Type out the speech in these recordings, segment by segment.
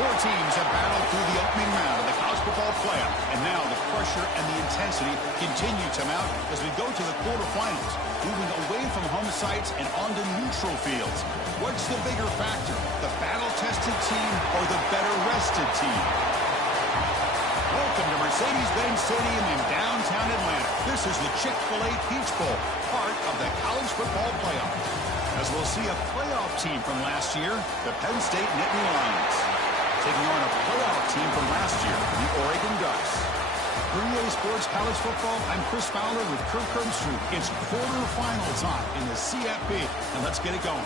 Four teams have battled through the opening round of the college football playoff, and now the pressure and the intensity continue to mount as we go to the quarterfinals, moving away from home sites and onto neutral fields. What's the bigger factor, the battle-tested team or the better-rested team? Welcome to Mercedes-Benz Stadium in downtown Atlanta. This is the Chik-Fil-A Peach Bowl, part of the college football playoff. As we'll see a playoff team from last year, the Penn State Nittany Lions, taking on a playoff team from last year, the Oregon Ducks. For EA Sports College Football, I'm Chris Fowler with Kirk Herbstreit. It's quarterfinal time in the CFB, and let's get it going.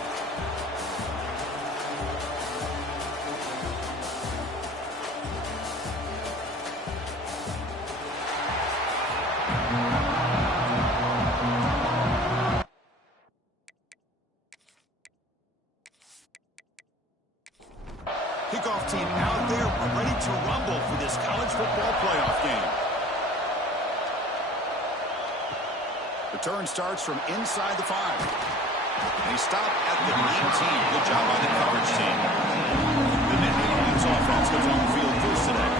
Kickoff team out there ready to rumble for this college football playoff game. Return starts from inside the 5. And he stopped at the 19. Good job by the coverage team. The Nittany Lions offense goes on the field first today.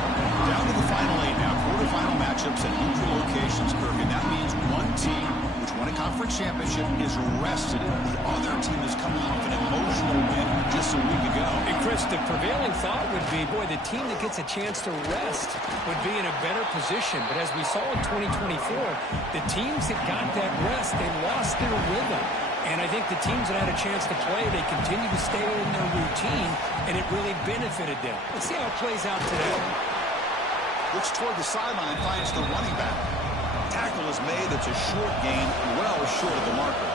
Down to the final 8 now. Quarterfinal matchups at neutral locations, Kirk. And that means one team which won a conference championship is rested. The other team is coming off an emotional win just a week ago. And Chris, the prevailing thought would be, boy, the team that gets a chance to rest would be in a better position. But as we saw in 2024, the teams that got that rest, they lost their rhythm. And I think the teams that had a chance to play, they continue to stay in their routine, and it really benefited them. Let's see how it plays out today. Looks toward the sideline, finds the running back. Tackle is made. It's a short gain, well short of the marker.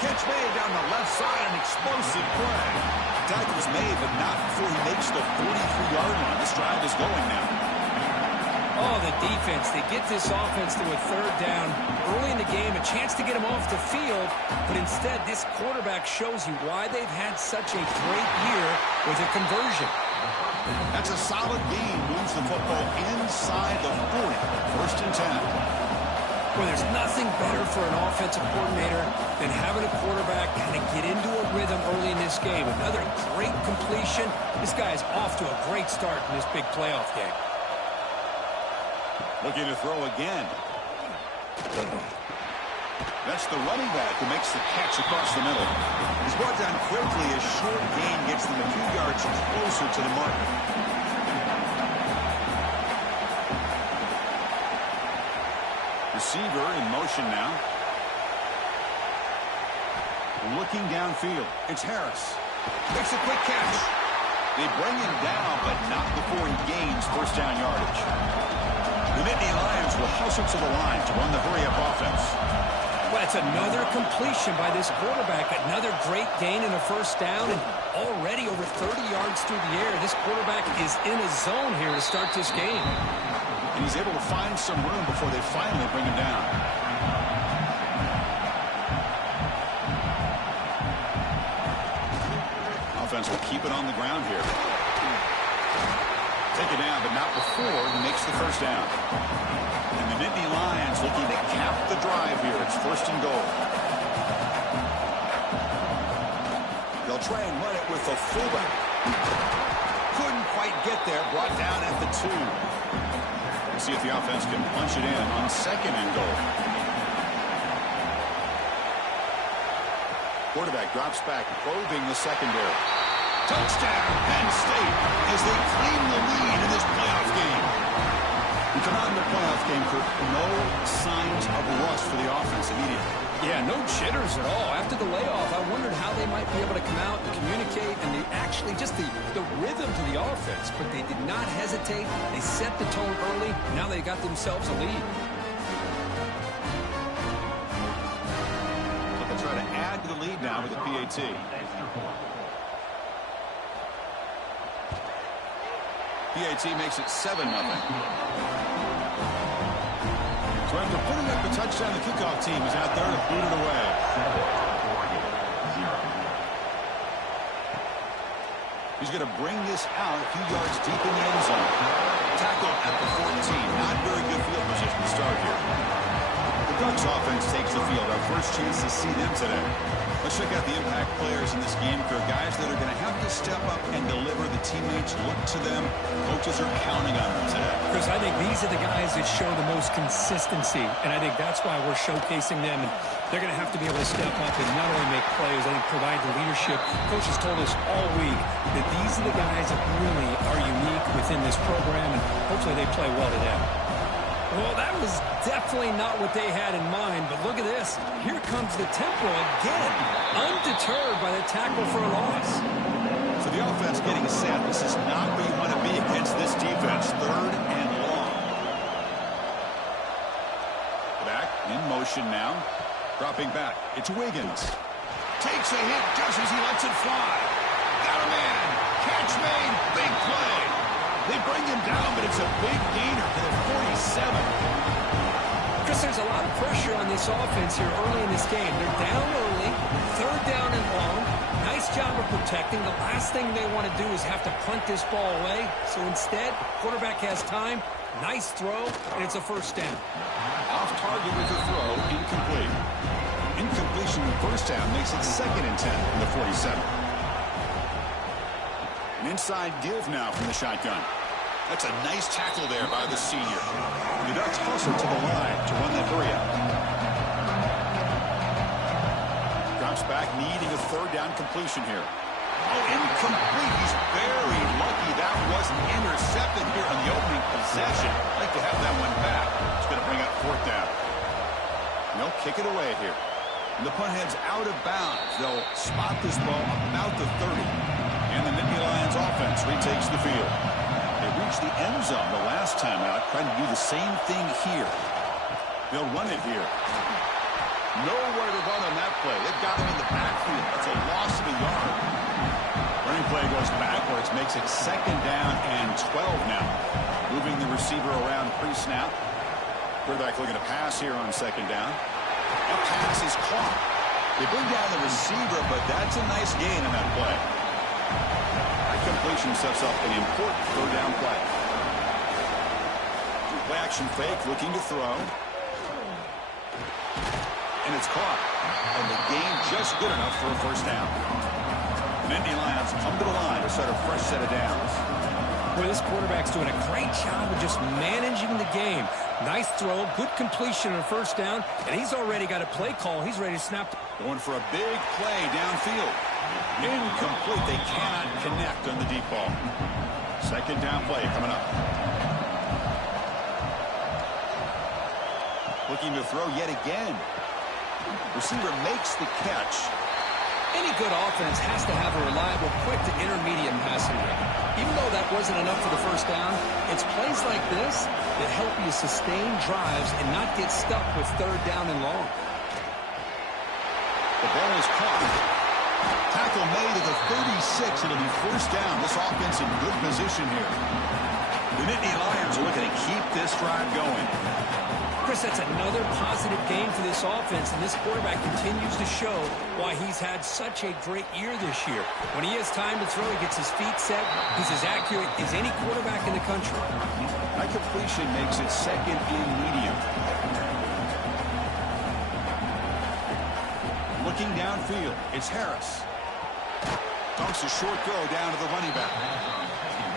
Catch made down the left side, an explosive play. Tackle's made, but not before he makes the 43-yard line. This drive is going now. Oh, the defense. They get this offense to a third down early in the game, a chance to get them off the field, but instead this quarterback shows you why they've had such a great year with a conversion. That's a solid gain. Moves the football inside the 40. First and 10. Well, there's nothing better for an offensive coordinator than having a quarterback kind of get into a rhythm early in this game. Another great completion. This guy is off to a great start in this big playoff game. Looking to throw again. That's the running back who makes the catch across the middle. He's brought down quickly. A short gain gets them a few yards closer to the marker. Receiver in motion now. Looking downfield. It's Harris. Makes a quick catch. They bring him down, but not before he gains first down yardage. The Nittany Lions will hustle to the line to run the hurry-up offense. Well, it's another completion by this quarterback. Another great gain in a first down, and already over 30 yards through the air. This quarterback is in a zone here to start this game. And he's able to find some room before they finally bring him down. Offense will keep it on the ground here. Take it down, but not before he makes the first down. And the Nittany Lions looking to cap the drive here. It's first and goal. They'll try and run it with a fullback. Couldn't quite get there. Brought down at the 2. We'll see if the offense can punch it in on second and goal. Quarterback drops back, probing the secondary. Touchdown, Penn State, as they claim the lead in this playoff game. We come out in the playoff game for no signs of rust for the offense immediately. Yeah, no jitters at all. After the layoff, I wondered how they might be able to come out and communicate, and they actually just the rhythm to the offense, but they did not hesitate. They set the tone early. Now they got themselves a lead. So they'll try to add to the lead now with the PAT. PAT makes it 7-0. So after putting up the touchdown, the kickoff team is out there to boot it away. He's going to bring this out a few yards deep in the end zone. Tackle at the 14. Not very good field position to start here. The Ducks offense takes the field. Our first chance to see them today. Let's check out the impact players in this game. They're guys that are going to have to step up and deliver. The teammates look to them. Coaches are counting on them today. Chris, I think these are the guys that show the most consistency, and I think that's why we're showcasing them. And they're going to have to be able to step up and not only make plays, I think provide the leadership. Coach has told us all week that these are the guys that really are unique within this program, and hopefully they play well today. Well, that was definitely not what they had in mind, but look at this. Here comes the tempo again, undeterred by the tackle for a loss. So the offense getting set. This is not where you want to be against this defense. 3rd and long. Back in motion now. Dropping back. It's Wiggins. Takes a hit just as he lets it fly. Got a man. Catch made. Big play. They bring him down, but it's a big gainer to the 47. Chris, there's a lot of pressure on this offense here early in this game. They're down early, 3rd down and long. Nice job of protecting. The last thing they want to do is have to punt this ball away. So instead, quarterback has time. Nice throw, and it's a 1st down. Off target with the throw, incomplete. Incompletion in 1st down makes it 2nd and 10 in the 47. An inside give now from the shotgun. That's a nice tackle there by the senior. The Ducks hustle to the line to run that 3-out. Drops back, needing a 3rd down completion here. Oh, incomplete. He's very lucky that wasn't intercepted here on the opening possession. Like to have that one back. It's going to bring up 4th down. And they'll kick it away here. And the punt heads out of bounds. They'll spot this ball about the 30. And the Nittany Lions offense retakes the field. They reached the end zone the last time out, trying to do the same thing here. They'll run it here. Nowhere to run on that play. They've got him in the backfield. That's a loss of a yard. Running play goes backwards, makes it 2nd down and 12 now. Moving the receiver around pre-snap. Quarterback looking to pass here on 2nd down. That pass is caught. They bring down the receiver, but that's a nice gain on that play. That completion sets up an important 3rd down play. Play action fake, looking to throw. And it's caught. And the gain just good enough for a 1st down. Nittany Lions come to the line to start a fresh set of downs. Well, this quarterback's doing a great job of just managing the game. Nice throw, good completion on 1st down, and he's already got a play call. He's ready to snap. Going for a big play downfield. Incomplete. They cannot connect on the deep ball. 2nd down play coming up. Looking to throw yet again. Receiver makes the catch. Any good offense has to have a reliable, quick to intermediate passing game. Even though that wasn't enough for the 1st down, it's plays like this that help you sustain drives and not get stuck with 3rd down and long. The ball is caught. Tackle made at the 36. It'll be 1st down. This offense in good position here. The Nittany Lions are looking to keep this drive going. Chris, that's another positive game for this offense, and this quarterback continues to show why he's had such a great year this year. When he has time to throw, he gets his feet set. He's as accurate as any quarterback in the country. That completion makes it 2nd and medium. Looking downfield, it's Harris. Dunks a short throw down to the running back.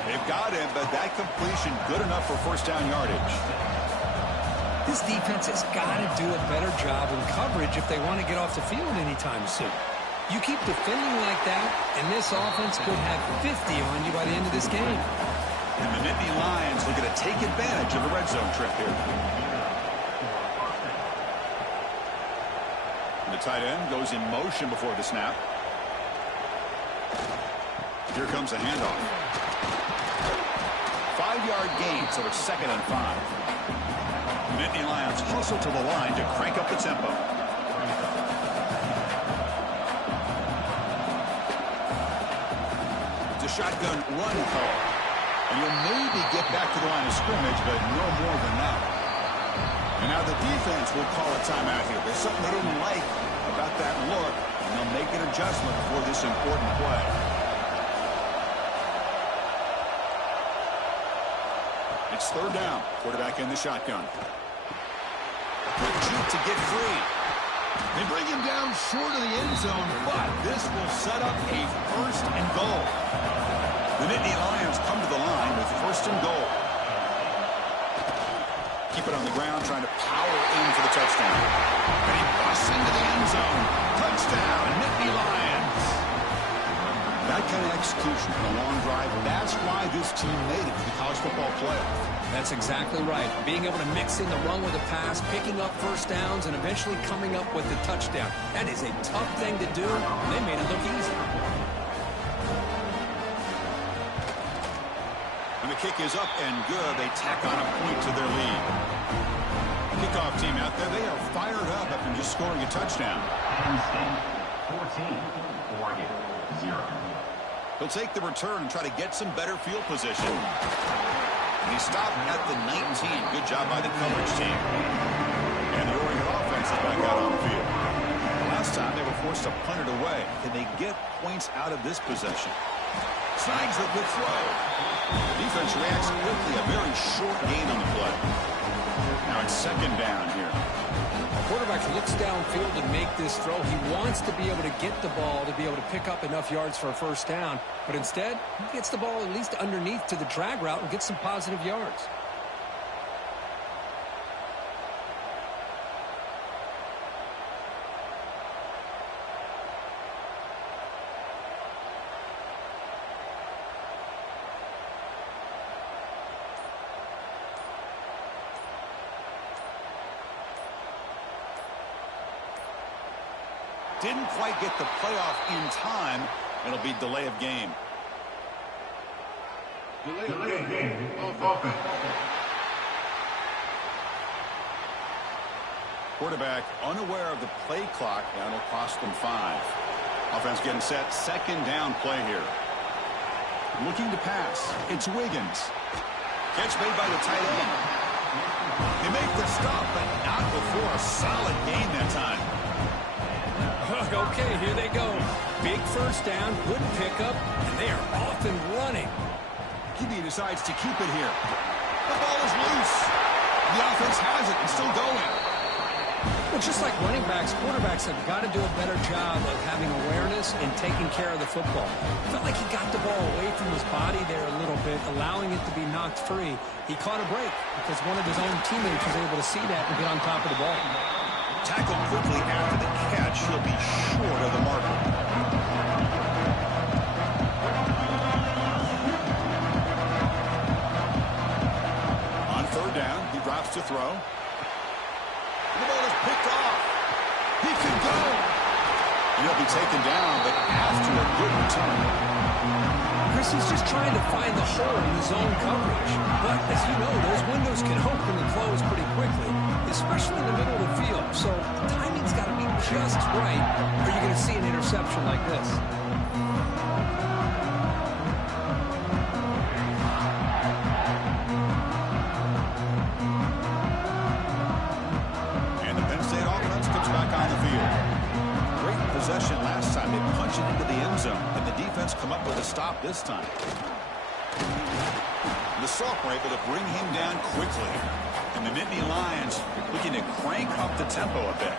They've got him, but that completion good enough for 1st down yardage. This defense has got to do a better job in coverage if they want to get off the field anytime soon. You keep defending like that, and this offense could have 50 on you by the end of this game. And the Nittany Lions looking to take advantage of a red zone trip here. And the tight end goes in motion before the snap. Here comes a handoff. 5-yard gain, so it's 2nd and 5. Nittany Lions hustle to the line to crank up the tempo. It's a shotgun run call. And you'll maybe get back to the line of scrimmage, but no more than that. And now the defense will call a timeout here. There's something they didn't like about that look, and they'll make an adjustment for this important play. It's 3rd down. Quarterback in the shotgun. With 2 to get free. They bring him down short of the end zone, But this will set up a first and goal. The Nittany Lions come to the line with first and goal. Keep it on the ground, trying to power in for the touchdown. And he busts into the end zone. Touchdown, Nittany Lions. That kind of execution on a long drive, that's why this team made it to the college football playoff. That's exactly right. Being able to mix in the run with a pass, picking up first downs, and eventually coming up with the touchdown. That is a tough thing to do, and they made it look easy. And the kick is up and good. They tack on a point to their lead. Kickoff team out there, they are fired up after just scoring a touchdown. 14, Oregon, 0. He'll take the return and try to get some better field position. And he stopped at the 19. Good job by the coverage team. And the Oregon offense is back out on the field. Last time they were forced to punt it away. Can they get points out of this possession? Snags the good throw. The defense reacts quickly. A very short gain on the play. Now it's second down here. The quarterback looks downfield to make this throw. He wants to be able to get the ball to be able to pick up enough yards for a first down. But instead, he gets the ball at least underneath to the drag route and gets some positive yards. Didn't quite get the playoff in time. It'll be delay of game. Delay of game. Offense. Quarterback unaware of the play clock. That'll cost them 5. Offense getting set. Second down play here. Looking to pass. It's Wiggins. Catch made by the tight end. They make the stop, but not before a solid gain that time. Okay, here they go. Big first down, good pickup, and they are off and running. QB decides to keep it here. The ball is loose. The offense has it and still going. Well, just like running backs, quarterbacks have got to do a better job of having awareness and taking care of the football. Felt like he got the ball away from his body there a little bit, allowing it to be knocked free. He caught a break because one of his own teammates was able to see that and get on top of the ball. Tackled quickly after the catch. He'll be short of the marker. On third down, he drops to throw. The ball is picked off. He can go. And he'll be taken down, but after a good return. Chris, he's just trying to find the hole in his own coverage. But, as you know, those windows can open and close pretty quickly, especially in the middle of the field. So the timing's got to be just right, or you're going to see an interception like this. And the Penn State offense comes back on the field. Great possession last time. They punch it into the end zone, and the defense come up with a stop this time. The sophomore able to bring him down quickly. And the Nittany Lions looking to crank up the tempo a bit.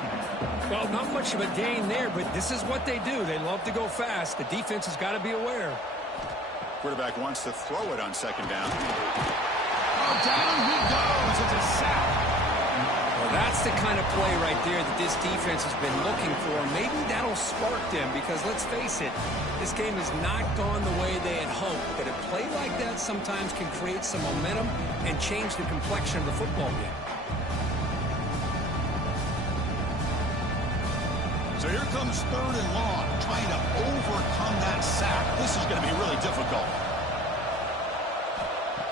Well, not much of a gain there, but this is what they do. They love to go fast. The defense has got to be aware. Quarterback wants to throw it on second down. Oh, down he goes. It's a sack. Well, that's the kind of play right there that this defense has been looking for. Maybe that'll spark them because, let's face it, this game has not gone the way they had hoped. But a play like that sometimes can create some momentum and change the complexion of the football game. So here comes third and long, trying to overcome that sack. This is going to be really difficult.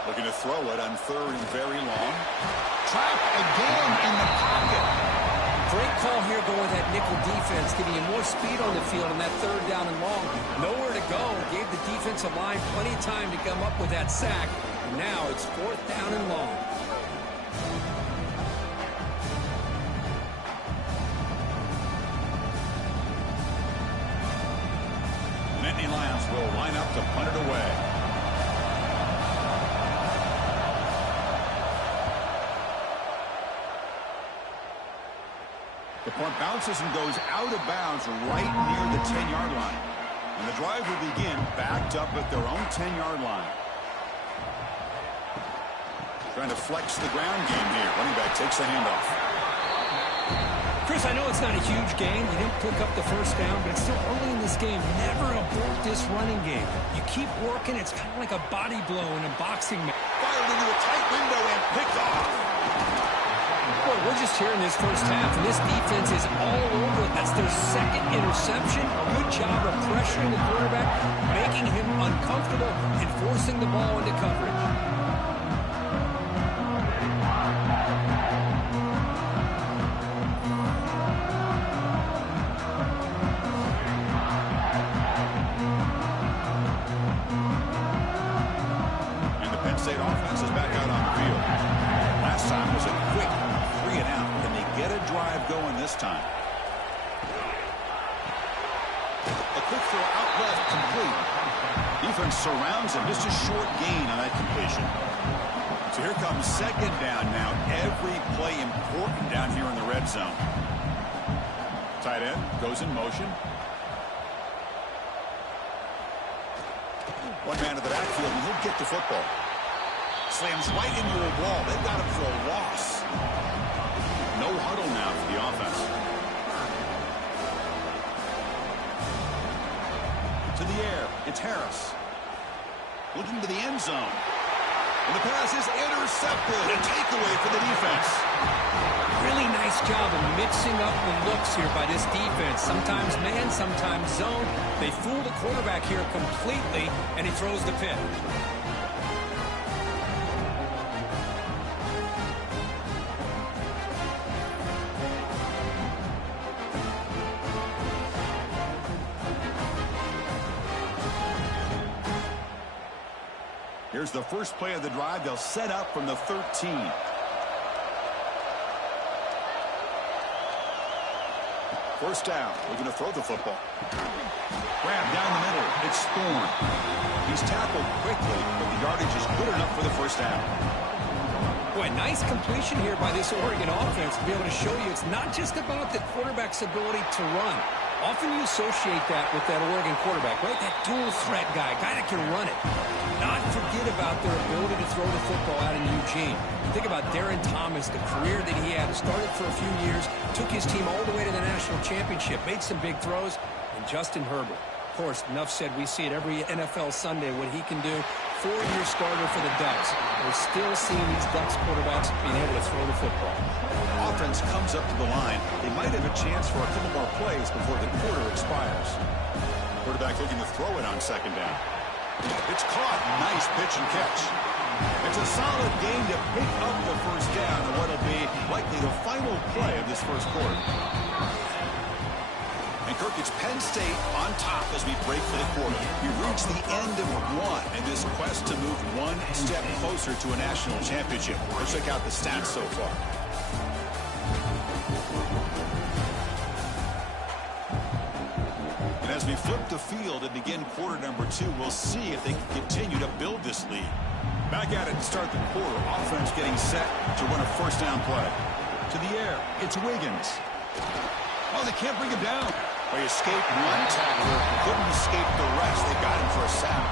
Looking to throw it on third and very long. Trapped again in the pocket. Great call here going with that nickel defense, giving you more speed on the field on that third down and long. Nowhere to go. Gave the defensive line plenty of time to come up with that sack. And now it's fourth down and long. Nittany Lions will line up to punt it away. The punt bounces and goes out of bounds right near the 10-yard line. And the drive will begin backed up at their own 10-yard line. Trying to flex the ground game here. Running back takes the handoff. Chris, I know it's not a huge gain. You didn't pick up the first down, but it's still early in this game. Never abort this running game. You keep working. It's kind of like a body blow in a boxing match. Fired into a tight window and picked off. Boy, we're just here in this first half, and this defense is all over it. That's their second interception. Good job of pressuring the quarterback, making him uncomfortable, and forcing the ball into coverage. And the Penn State offense is back out on the field. Last time was a quick 3-and-out. Can they get a drive going this time? A quick throw out left, complete. Defense surrounds him. Just a short gain on that completion. So here comes second down now. Every play important down here in the red zone. Tight end goes in motion. One man to the backfield, and he'll get the football. Slams right into a wall. They've got him for a loss. No huddle now for the offense. To the air. It's Harris. Looking to the end zone. And the pass is intercepted. A takeaway for the defense. Really nice job of mixing up the looks here by this defense. Sometimes man, sometimes zone. They fool the quarterback here completely, and he throws the pick. Here's the first play of the drive. They'll set up from the 13. First down. We're going to throw the football. Grab down the middle. It's Thorne. He's tackled quickly, but the yardage is good enough for the first down. Boy, nice completion here by this Oregon offense to be able to show you it's not just about the quarterback's ability to run. Often you associate that with that Oregon quarterback, right? That dual threat guy that can run it. Not forget about their ability to throw the football out in Eugene. Think about Darren Thomas, the career that he had. Started for a few years, took his team all the way to the national championship, made some big throws, and Justin Herbert. Of course, enough said, we see it every NFL Sunday what he can do. 4-year starter for the Ducks. We're still seeing these Ducks quarterbacks being able to throw the football. Offense comes up to the line. They might have a chance for a couple more plays before the quarter expires. Quarterback looking to throw it on second down. It's caught. Nice pitch and catch. It's a solid game to pick up the first down in what will be likely the final play of this first quarter. And Kirk, it's Penn State on top as we break for the quarter. We reach the end of one in this quest to move one step closer to a national championship. Let's check out the stats so far. And as we flip the field and begin quarter number 2, we'll see if they can continue to build this lead. Back at it to start the quarter. Offense getting set to run a first down play. To the air. It's Wiggins. Oh, they can't bring him down. They escaped one tackler, couldn't escape the rest. They got him for a sack.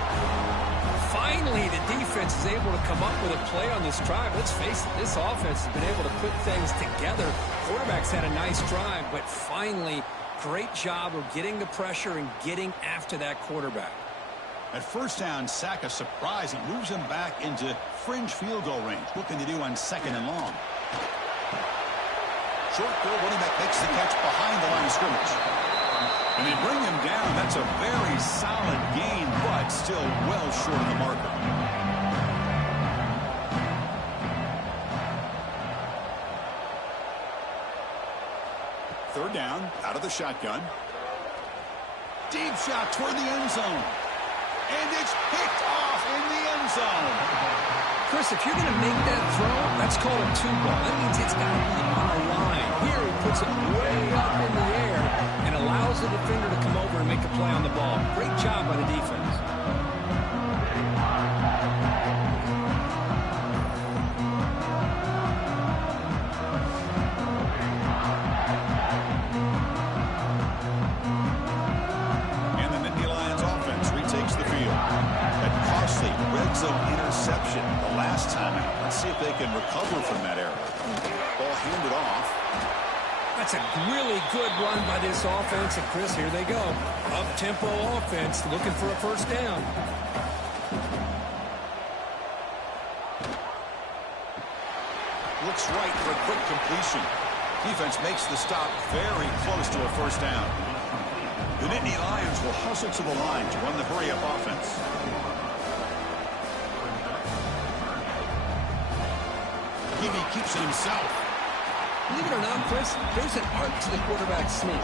Finally, the defense is able to come up with a play on this drive. Let's face it, this offense has been able to put things together. Quarterback's had a nice drive, but finally, great job of getting the pressure and getting after that quarterback. At first down, sack a surprise. It moves him back into fringe field goal range. What can they do on second and long? Short throw, running back makes the catch behind the line of scrimmage. And they bring him down. That's a very solid gain, but still well short of the marker. Third down, out of the shotgun. Deep shot toward the end zone. And it's picked off in the end zone. Chris, if you're going to make that throw, that's called a two-ball. That means it's got to be on a line. Here he puts it way up in the air and allows the defender to come over and make a play on the ball. Great job by the defense. also an interception the last time out. Let's see if they can recover from that error. Ball handed off. That's a really good run by this offense. And, Chris, here they go. Up-tempo offense looking for a first down. Looks right for a quick completion. Defense makes the stop very close to a first down. The Nittany Lions will hustle to the line to run the hurry-up offense. He keeps it himself. Believe it or not, Chris, there's an art to the quarterback sneak.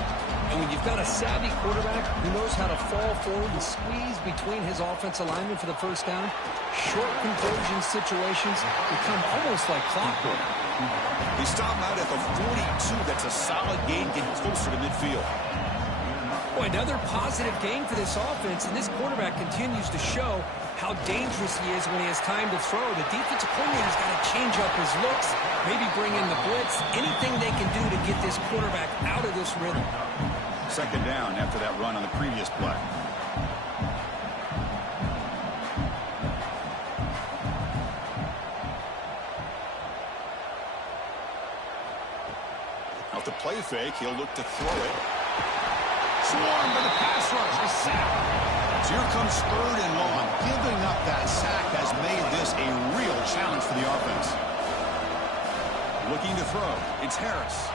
And when you've got a savvy quarterback who knows how to fall forward and squeeze between his offensive linemen for the first down, short conversion situations become almost like clockwork. They stop him out at the 42. That's a solid gain, getting closer to midfield. Boy, another positive gain for this offense, and this quarterback continues to show how dangerous he is when he has time to throw. The defensive coordinator's got to change up his looks, maybe bring in the blitz, anything they can do to get this quarterback out of this rhythm. Second down after that run on the previous play. Off the play fake, he'll look to throw it. Swarmed by the pass rush. A sack. So here comes third and long. Giving up that sack has made this a real challenge for the offense. Looking to throw. It's Harris.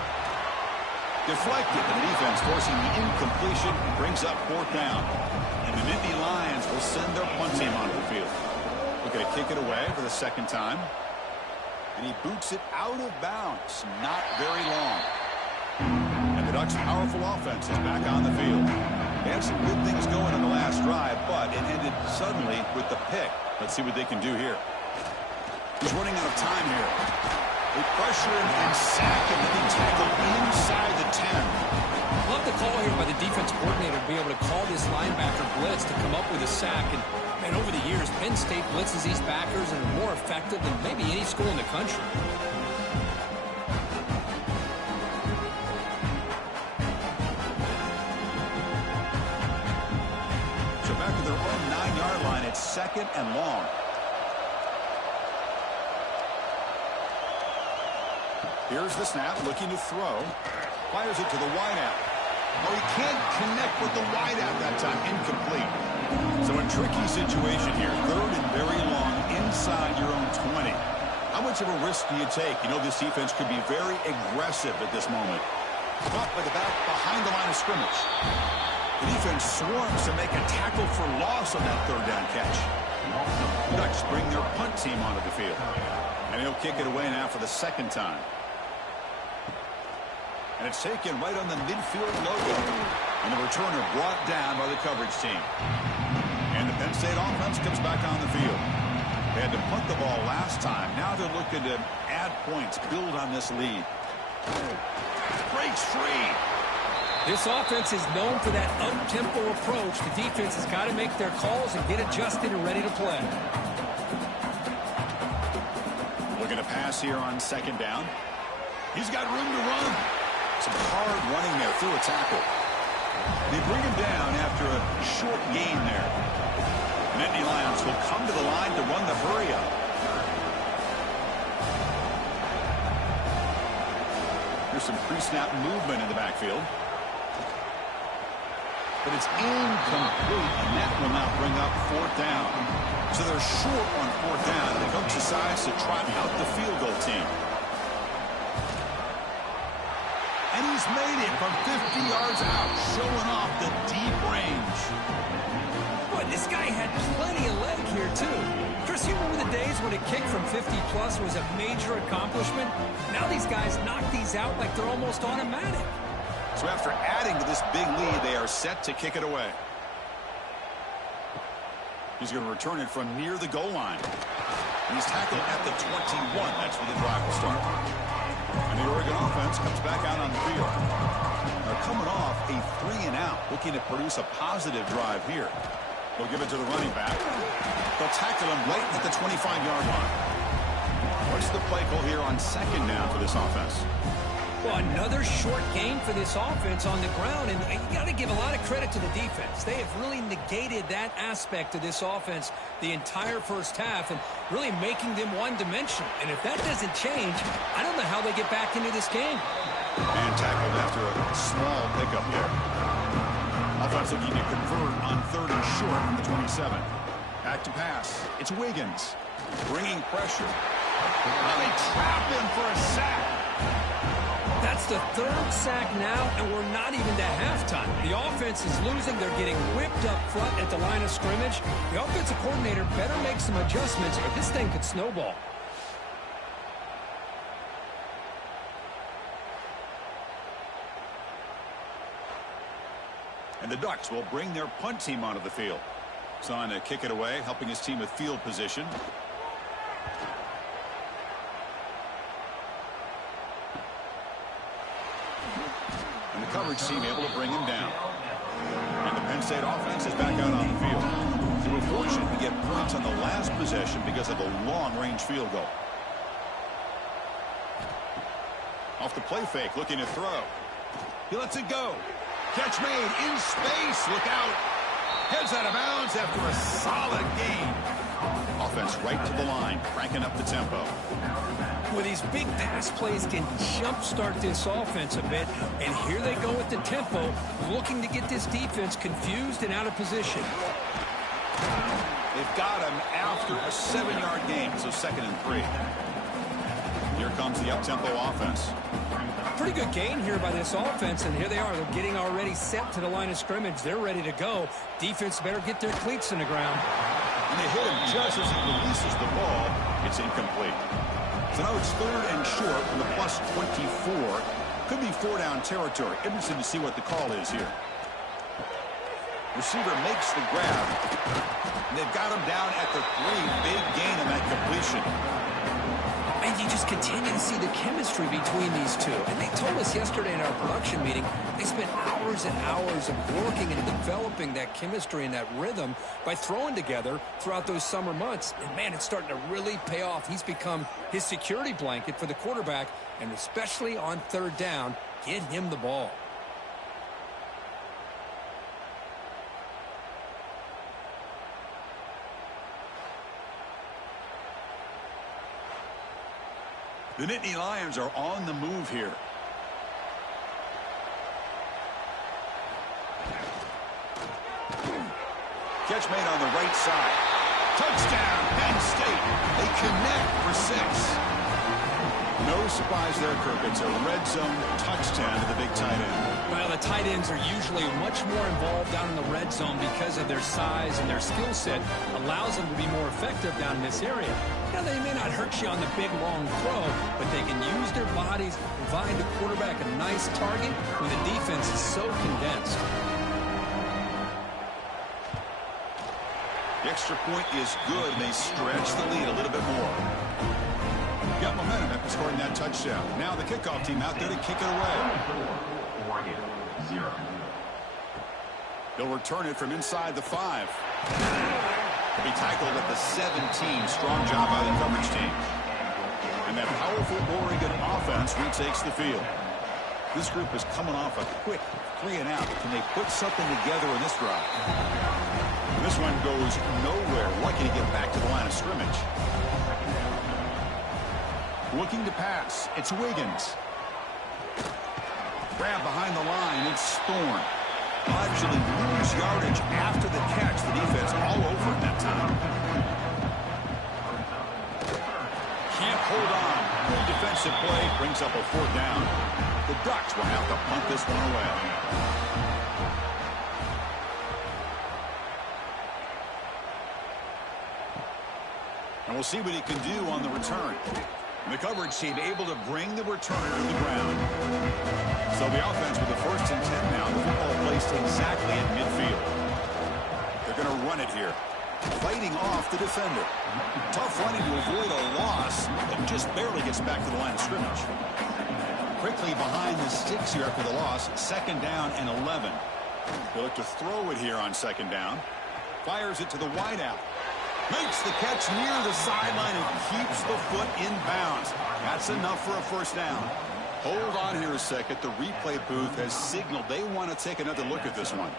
Deflected. The defense forcing the incompletion. Brings up fourth down. And the Nittany Lions will send their punt team onto the field. Looking to kick it away for the second time. And he boots it out of bounds. Not very long. And the Ducks' powerful offense is back on the field. They had some good things going on the last drive, but it ended suddenly with the pick. Let's see what they can do here. He's running out of time here. They pressure him and sack him. They can tackle inside the 10. Love the call here by the defense coordinator to be able to call this linebacker blitz to come up with a sack. And over the years, Penn State blitzes these backers and are more effective than maybe any school in the country. So back to their own 9-yard line. It's second and long. Here's the snap, looking to throw. Fires it to the wideout. Oh, he can't connect with the wideout that time. Incomplete. So a tricky situation here. Third and very long inside your own 20. How much of a risk do you take? You know this defense could be very aggressive at this moment. Caught by the back behind the line of scrimmage. The defense swarms to make a tackle for loss on that third down catch. Ducks bring their punt team onto the field. And he'll kick it away now for the second time. And it's taken right on the midfield logo. And the returner brought down by the coverage team. And the Penn State offense comes back on the field. They had to punt the ball last time. Now they're looking to add points, build on this lead. Breaks free. This offense is known for that up-tempo approach. The defense has got to make their calls and get adjusted and ready to play. Looking to pass here on second down. He's got room to run. Some hard running there through a tackle. They bring him down after a short gain there. Nittany Lions will come to the line to run the hurry-up. There's some pre-snap movement in the backfield. But it's incomplete, and that will now bring up fourth down. So they're short on fourth down, and the coach decides to trot out the field goal team. And he's made it from 50 yards out, showing off the deep range. Boy, this guy had plenty of leg here, too. Chris, you remember the days when a kick from 50-plus was a major accomplishment? Now these guys knock these out like they're almost automatic. So after adding to this big lead, they are set to kick it away. He's going to return it from near the goal line. And he's tackled at the 21. That's where the drive will start. And the Oregon offense comes back out on the field. They're coming off a 3-and-out, looking to produce a positive drive here. They'll give it to the running back. They'll tackle him right at the 25-yard line. What's the play call here on second down for this offense? Well, another short game for this offense on the ground, and you got to give a lot of credit to the defense. They have really negated that aspect of this offense the entire first half and really making them one-dimensional. And if that doesn't change, I don't know how they get back into this game. And tackled after a small pickup there. Offense looking to convert on 3rd and short from the 27. Back to pass. It's Wiggins bringing pressure. Well, they trap him for a sack. That's the 3rd sack now, and we're not even to halftime. The offense is losing. They're getting whipped up front at the line of scrimmage. The offensive coordinator better make some adjustments, or this thing could snowball. And the Ducks will bring their punt team onto the field. Son to kick it away, helping his team with field position. And the coverage team able to bring him down. And the Penn State offense is back out on the field. They were fortunate to get points on the last possession because of a long-range field goal. Off the play fake, looking to throw. He lets it go. Catch made in space. Look out. Heads out of bounds after a solid gain. Offense right to the line, cranking up the tempo. Well, these big pass plays can jumpstart this offense a bit, and here they go with the tempo, looking to get this defense confused and out of position. They've got him after a 7-yard gain, so 2nd and 3. Here comes the up-tempo offense. Pretty good gain here by this offense, and here they are. They're getting already set to the line of scrimmage. They're ready to go. Defense better get their cleats in the ground. And they hit him just as he releases the ball. It's incomplete. So now it's 3rd and short from the plus 24. Could be 4-down territory. Interesting to see what the call is here. Receiver makes the grab. And they've got him down at the 3. Big gain on that completion. And you just continue to see the chemistry between these two. And they told us yesterday in our production meeting, they spent hours and hours of working and developing that chemistry and that rhythm by throwing together throughout those summer months. And, man, it's starting to really pay off. He's become his security blanket for the quarterback, and especially on 3rd down, get him the ball. The Nittany Lions are on the move here. Catch made on the right side. Touchdown, Penn State. They connect for 6. No surprise there, Kirk. It's a red zone touchdown to the big tight end. Well, the tight ends are usually much more involved down in the red zone because of their size and their skill set. Allows them to be more effective down in this area. Now, they may not hurt you on the big, long throw, but they can use their bodies, provide the quarterback a nice target when the defense is so condensed. The extra point is good, and they stretch the lead a little bit more. Got momentum after scoring that touchdown. Now the kickoff team out there to kick it away. Oregon, 0. They'll return it from inside the 5. He'll be tackled at the 17. Strong job by the coverage team. And that powerful Oregon offense retakes the field. This group is coming off a quick 3-and-out. Can they put something together in this drive? And this one goes nowhere. Lucky to get back to the line of scrimmage. Looking to pass. It's Wiggins. Grab behind the line. It's Thorne. Actually lose yardage after the catch. The defense all over it that time. Can't hold on. Good defensive play brings up a 4th down. The Ducks will have to punt this one away. And we'll see what he can do on the return. And the coverage team able to bring the returner to the ground. So the offense with the 1st and 10 now. The football placed exactly at midfield. They're going to run it here. Fighting off the defender. Tough running to avoid a loss, but just barely gets back to the line of scrimmage. Quickly behind the sticks here after the loss. 2nd down and 11. They look to throw it here on 2nd down. Fires it to the wideout. Makes the catch near the sideline and keeps the foot in bounds. That's enough for a 1st down. Hold on here a second. The replay booth has signaled they want to take another look at this one.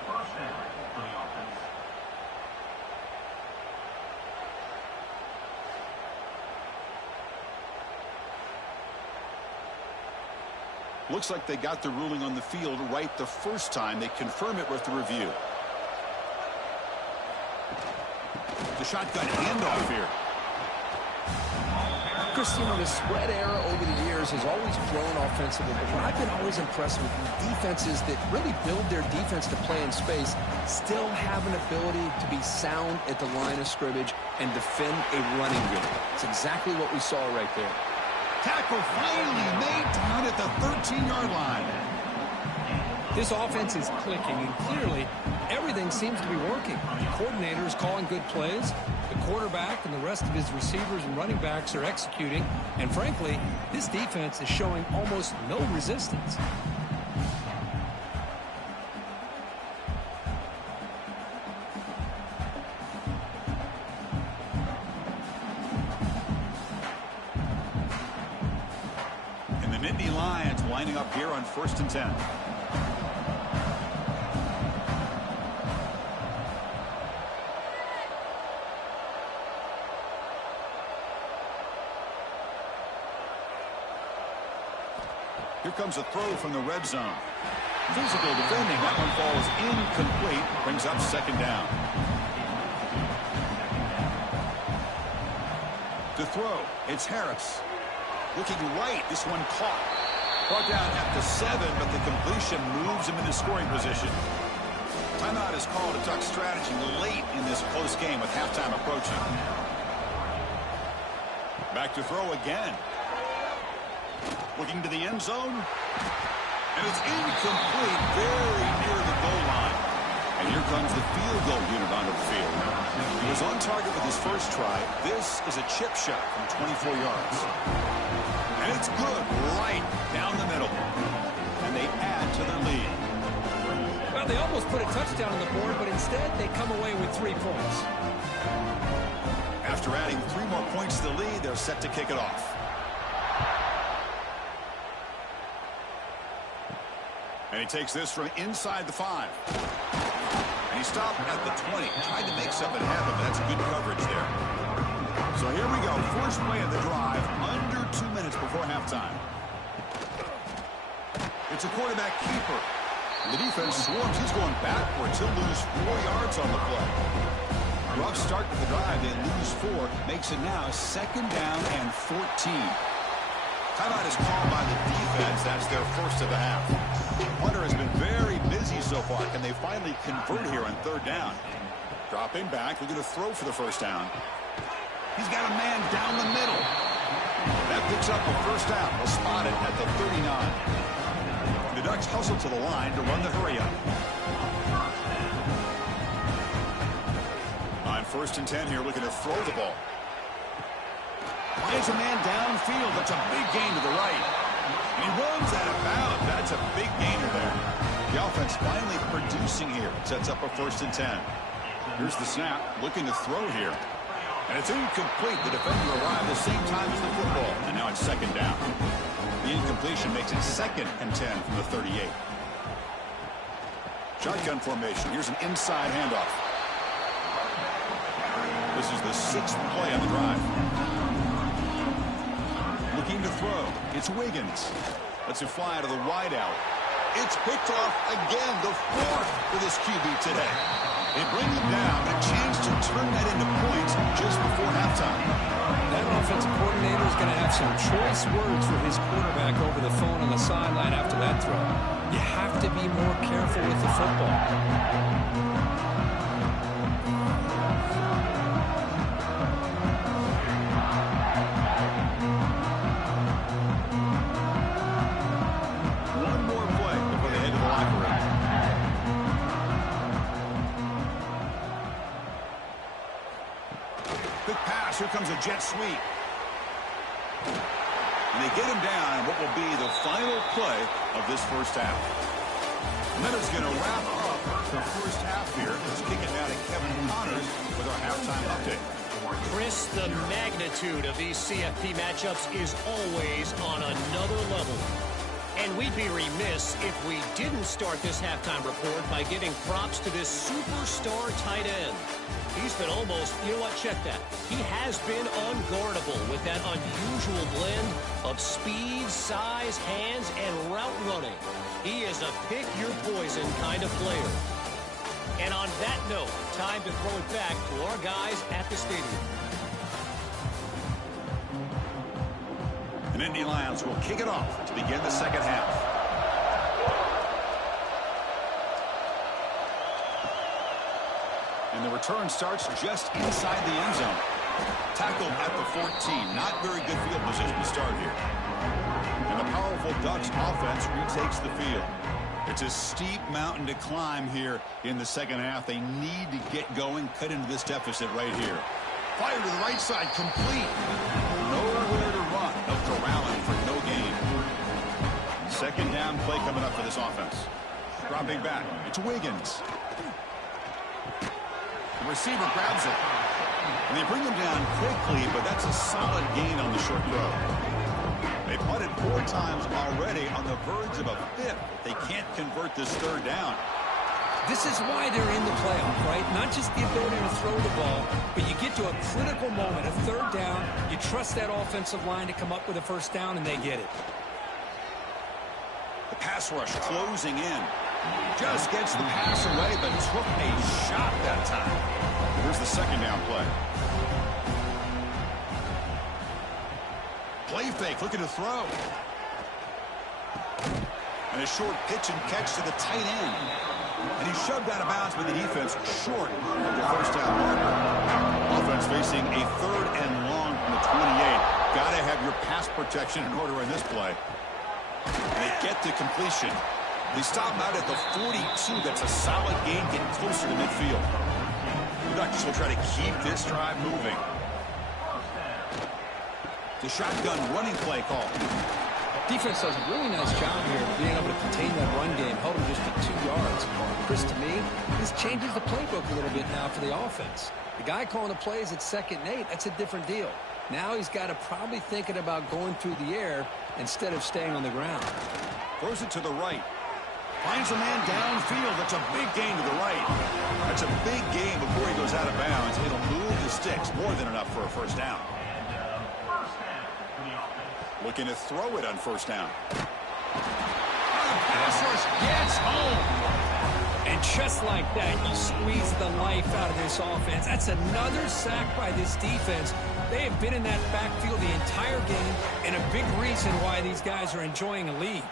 Looks like they got the ruling on the field right the first time. They confirm it with the review. The shotgun handoff here. Christina, the spread era over the years has always grown offensively, but what I've been always impressed with defenses that really build their defense to play in space still have an ability to be sound at the line of scrimmage and defend a running game. It's exactly what we saw right there. Tackle finally made down at the 13-yard line. This offense is clicking, and clearly everything seems to be working. The coordinator is calling good plays. The quarterback and the rest of his receivers and running backs are executing. And frankly, this defense is showing almost no resistance. And the Nittany Lions lining up here on 1st and 10. Here comes a throw from the red zone. Physical defending. That one falls incomplete. Brings up 2nd down. To throw, it's Harris. Looking right. This one caught. Brought down at the 7, but the completion moves him into scoring position. Timeout is called to Duck strategy late in this close game with halftime approaching. Back to throw again. Looking to the end zone. And it's incomplete, very near the goal line. And here comes the field goal unit onto the field. He was on target with his first try. This is a chip shot from 24 yards. And it's good, right down the middle. And they add to their lead. Well, they almost put a touchdown on the board, but instead they come away with 3 points. After adding 3 more points to the lead, they're set to kick it off. And he takes this from inside the 5. And he stopped at the 20. Tried to make something happen, but that's good coverage there. So here we go. First play of the drive, under 2 minutes before halftime. It's a quarterback keeper. And the defense swarms. He's going backwards. He'll lose 4 yards on the play. Rough start to the drive. They lose 4. Makes it now 2nd down and 14. Timeout is called by the defense. That's their first of the half. Hunter has been very busy so far. Can they finally convert here on 3rd down? Dropping back. They're going to throw for the 1st down. He's got a man down the middle. That picks up a 1st down. They'll spot it at the 39. The Ducks hustle to the line to run the hurry up. On 1st and 10 here, looking to throw the ball. Finds a man downfield. That's a big gain to the right. And he runs out of bounds. That's a big gainer there. The offense finally producing here. Sets up a 1st and 10. Here's the snap. Looking to throw here. And it's incomplete. The defender arrived the same time as the football. And now it's 2nd down. The incompletion makes it 2nd and 10 from the 38. Shotgun formation. Here's an inside handoff. This is the 6th play on the drive. Looking to throw. It's Wiggins. Lets it fly to the wideout. It's picked off again. The 4th for this QB today. They bring him down. A chance to turn that into points just before halftime. That offensive coordinator is going to have some choice words for his quarterback over the phone on the sideline after that throw. You have to be more careful with the football. Here comes a jet sweep. And they get him down in what will be the final play of this 1st half. And that is going to wrap up the 1st half here. Let's kick it now to Kevin Connors with our halftime update. Chris, the magnitude of these CFP matchups is always on another level. And we'd be remiss if we didn't start this halftime report by giving props to this superstar tight end. He's been almost, you know what, check that. He has been unguardable with that unusual blend of speed, size, hands, and route running. He is a pick-your-poison kind of player. And on that note, time to throw it back to our guys at the stadium. And Nittany Lions will kick it off to begin the second half. And the return starts just inside the end zone. Tackled at the 14. Not very good field position to start here. And the powerful Ducks offense retakes the field. It's a steep mountain to climb here in the second half. They need to get going, cut into this deficit right here. Fire to the right side, complete. Nowhere to run. No corralling for no gain. Second down play coming up for this offense. Dropping back. It's Wiggins. The receiver grabs it. And they bring him down quickly, but that's a solid gain on the short throw. They punted 4 times already, on the verge of a 5th. They can't convert this third down. This is why they're in the playoff, right? Not just the ability to throw the ball, but you get to a critical moment, a third down. You trust that offensive line to come up with a first down, and they get it. The pass rush closing in. Just gets the pass away, but took a shot that time. Here's the second down play. Play fake, looking to throw. And a short pitch and catch to the tight end. And he shoved out of bounds with the defense short of the first down marker. Offense facing a third and long from the 28. Got to have your pass protection in order in this play. And they get to completion. They stop out at the 42. That's a solid gain, getting closer to midfield. The Ducks will try to keep this drive moving. The shotgun running play call. Defense does a really nice job here of being able to contain that run game, held him just to 2 yards. Chris, to me, this changes the playbook a little bit now for the offense. The guy calling the plays at 2nd and 8, that's a different deal. Now he's got to probably thinking about going through the air instead of staying on the ground. Throws it to the right. Finds a man downfield. That's a big gain to the right. That's a big gain before he goes out of bounds. It'll move the sticks, more than enough for a first down. Looking to throw it on first down. Pass rush gets home. And just like that, you squeeze the life out of this offense. That's another sack by this defense. They have been in that backfield the entire game, and a big reason why these guys are enjoying a lead.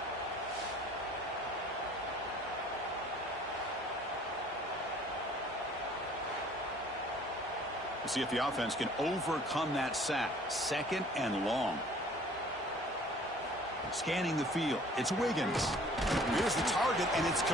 We'll see if the offense can overcome that sack. 2nd and long. Scanning the field. It's Wiggins. Here's the target, and it's